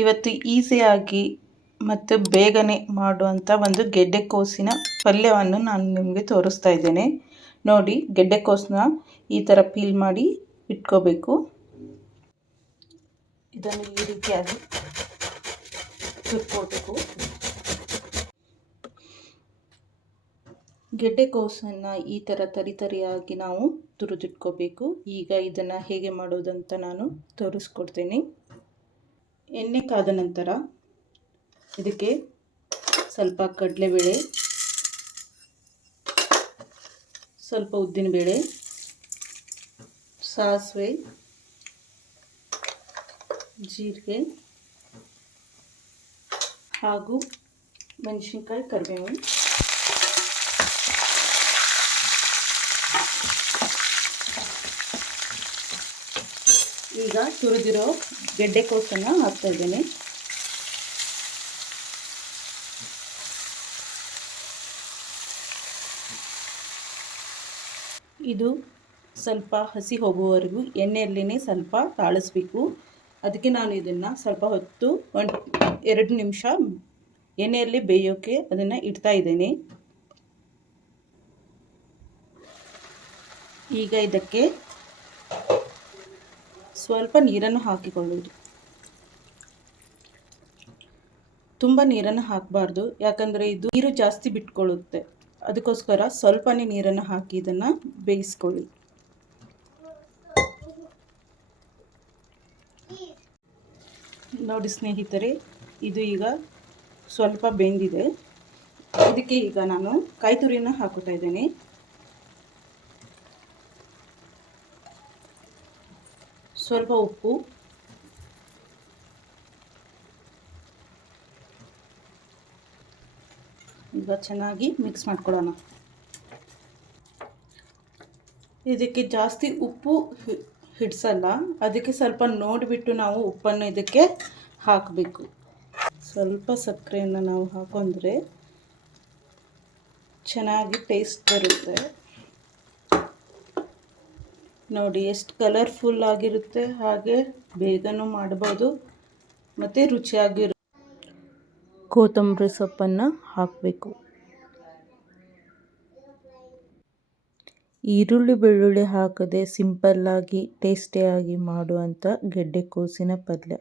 ಇವತ್ತು ಈಸಿಯಾಗಿ ಮತ್ತು ಬೇಗನೆ ಮಾಡುವಂಥ ಒಂದು ಗೆಡ್ಡೆಕೋಸಿನ ಪಲ್ಯವನ್ನು ನಾನು ನಿಮಗೆ ತೋರಿಸ್ತಾ ಇದ್ದೇನೆ. ನೋಡಿ, ಗೆಡ್ಡೆಕೋಸನ್ನ ಈ ಥರ ಪೀಲ್ ಮಾಡಿ ಇಟ್ಕೋಬೇಕು. ಇದನ್ನು ಈ ರೀತಿಯಾಗಿ ತುರ್ಕೋಬೇಕು. ಗೆಡ್ಡೆಕೋಸನ್ನು ಈ ಥರ ತರಿಯಾಗಿ ನಾವು ತುರಿದಿಟ್ಕೋಬೇಕು. ಈಗ ಇದನ್ನು ಹೇಗೆ ಮಾಡೋದಂತ ನಾನು ತೋರಿಸ್ಕೊಡ್ತೀನಿ. ಎಣ್ಣೆ ಕಾದ ನಂತರ ಇದಕ್ಕೆ ಸ್ವಲ್ಪ ಕಡಲೆಬೇಳೆ, ಸ್ವಲ್ಪ ಉದ್ದಿನಬೇಳೆ, ಸಾಸಿವೆ, ಜೀರಿಗೆ ಹಾಗೂ ಮೆಣಸಿನ್ಕಾಯಿ, ಕರಿಬೇವು. ಈಗ ತುರಿದಿರೋ ಗೆಡ್ಡೆಕೋಸನ್ನು ಹಾಕ್ತಾ ಇದ್ದೇನೆ. ಇದು ಸ್ವಲ್ಪ ಹಸಿ ಹೋಗುವವರೆಗೂ ಎಣ್ಣೆಯಲ್ಲೇ ಸ್ವಲ್ಪ ತಾಳಿಸ್ಬೇಕು. ಅದಕ್ಕೆ ನಾನು ಇದನ್ನು ಸ್ವಲ್ಪ ಹೊತ್ತು 1-2 ನಿಮಿಷ ಎಣ್ಣೆಯಲ್ಲಿ ಬೇಯೋಕ್ಕೆ ಅದನ್ನು ಇಡ್ತಾ ಇದ್ದೇನೆ. ಈಗ ಇದಕ್ಕೆ ಸ್ವಲ್ಪ ನೀರನ್ನು ಹಾಕಿಕೊಳ್ಳುವುದು. ತುಂಬ ನೀರನ್ನು ಹಾಕಬಾರ್ದು, ಯಾಕಂದರೆ ಇದು ನೀರು ಜಾಸ್ತಿ ಬಿಟ್ಕೊಳ್ಳುತ್ತೆ. ಅದಕ್ಕೋಸ್ಕರ ಸ್ವಲ್ಪನೇ ನೀರನ್ನು ಹಾಕಿ ಇದನ್ನು ಬೇಯಿಸ್ಕೊಳ್ಳಿ. ನೋಡಿ ಸ್ನೇಹಿತರೆ, ಇದು ಈಗ ಸ್ವಲ್ಪ ಬೆಂದಿದೆ. ಇದಕ್ಕೆ ಈಗ ನಾನು ಕಾಯಿ ತುರಿಯನ್ನು ಹಾಕುತ್ತಾ ಇದ್ದೇನೆ. ಸ್ವಲ್ಪ ಉಪ್ಪು, ಈಗ ಚೆನ್ನಾಗಿ ಮಿಕ್ಸ್ ಮಾಡ್ಕೊಳ್ಳೋಣ. ಇದಕ್ಕೆ ಜಾಸ್ತಿ ಉಪ್ಪು ಹಿಡಿಸಲ್ಲ, ಅದಕ್ಕೆ ಸ್ವಲ್ಪ ನೋಡಿಬಿಟ್ಟು ನಾವು ಉಪ್ಪನ್ನು ಇದಕ್ಕೆ ಹಾಕಬೇಕು. ಸ್ವಲ್ಪ ಸಕ್ಕರೆಯನ್ನು ನಾವು ಹಾಕೊಂಡ್ರೆ ಚೆನ್ನಾಗಿ ಟೇಸ್ಟ್ ಬರುತ್ತೆ. ನೋಡಿ ಎಷ್ಟು ಕಲರ್ಫುಲ್ ಆಗಿರುತ್ತೆ, ಹಾಗೆ ಬೇಗನೂ ಮಾಡ್ಬೋದು ಮತ್ತು ರುಚಿಯಾಗಿರುತ್ತೆ. ಕೊತ್ತಂಬರಿ ಸೊಪ್ಪನ್ನು ಹಾಕಬೇಕು. ಈರುಳ್ಳಿ ಬೆಳ್ಳುಳ್ಳಿ ಹಾಕದೆ ಸಿಂಪಲ್ಲಾಗಿ ಟೇಸ್ಟಿಯಾಗಿ ಮಾಡುವಂಥ ಗೆಡ್ಡೆಕೋಸಿನ ಪಲ್ಯ.